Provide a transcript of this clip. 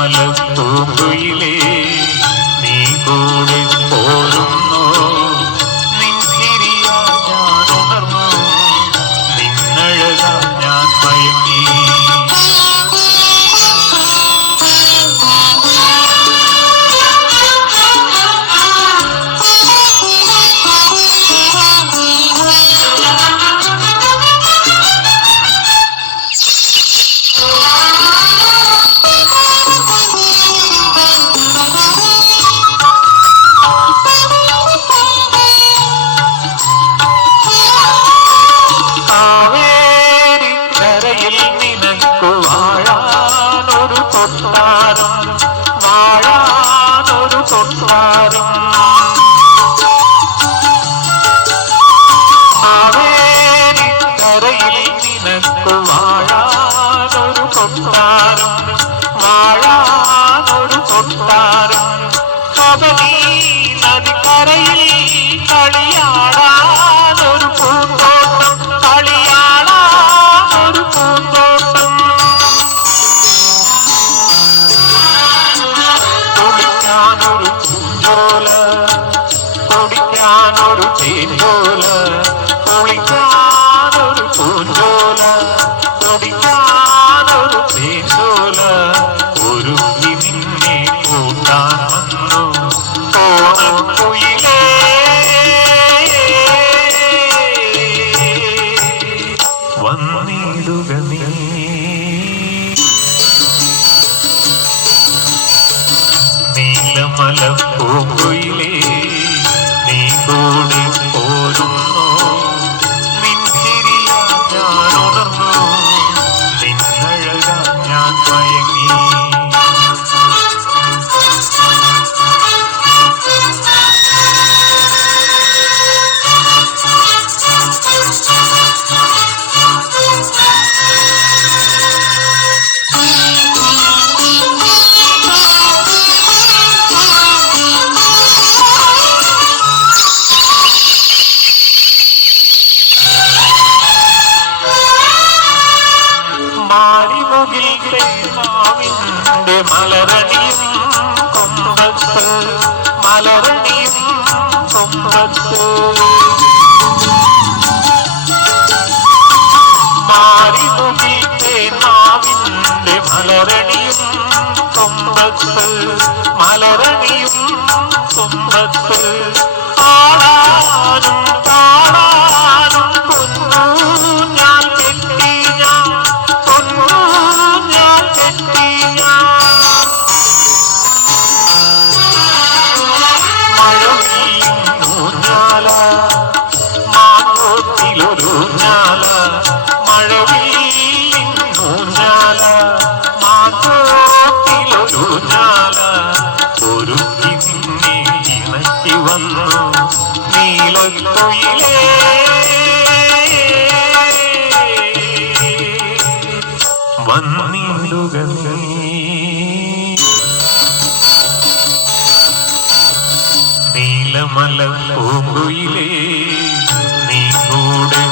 നീലമലപ്പൂങ്കുയിലേ നീ കൂടെ പോരുന്നു നിൻ ചിരിയാ ഞാൻ ഉണർന്നു നിന്നഴകാ ഞാൻ മയങ്ങി നീലമലപ്പൂങ്കുയിലേ നീ കൂടെ പോരുന്നു നിൻ ചിരിയാ ഞാൻ ഉണർന്നു നിന്നഴകാ ഞാൻ മയങ്ങി മാവിന്റെ മലരണിയും കൊമ്പത്ത് മലരണിയും കൊമ്പത്ത് മാറിമുകിലത്തെ മാവിന്റെ മലരണിയും കൊമ്പത്ത് മലരണിയും കൊമ്പത്ത് ആടാനും പാടാനും പൊന്നു ഞാൻ കെട്ടി ഞാൻ പൊന്നു ഞാൻ കെട്ടി മഴവില്ലൂഞ്ഞാല മാങ്ങോത്തിലൊരൂഞ്ഞാല മഴവില്ലൂഞ്ഞാല മാങ്ങോത്തിലൊരൂഞ്ഞാല ഒരുക്കി നിന്നെ ഇണക്കി വന്നു നീലക്കുയിലേ വന്നിടുക നീ നീലമലപ്പൂങ്കുയിലേ നീ കൂടെ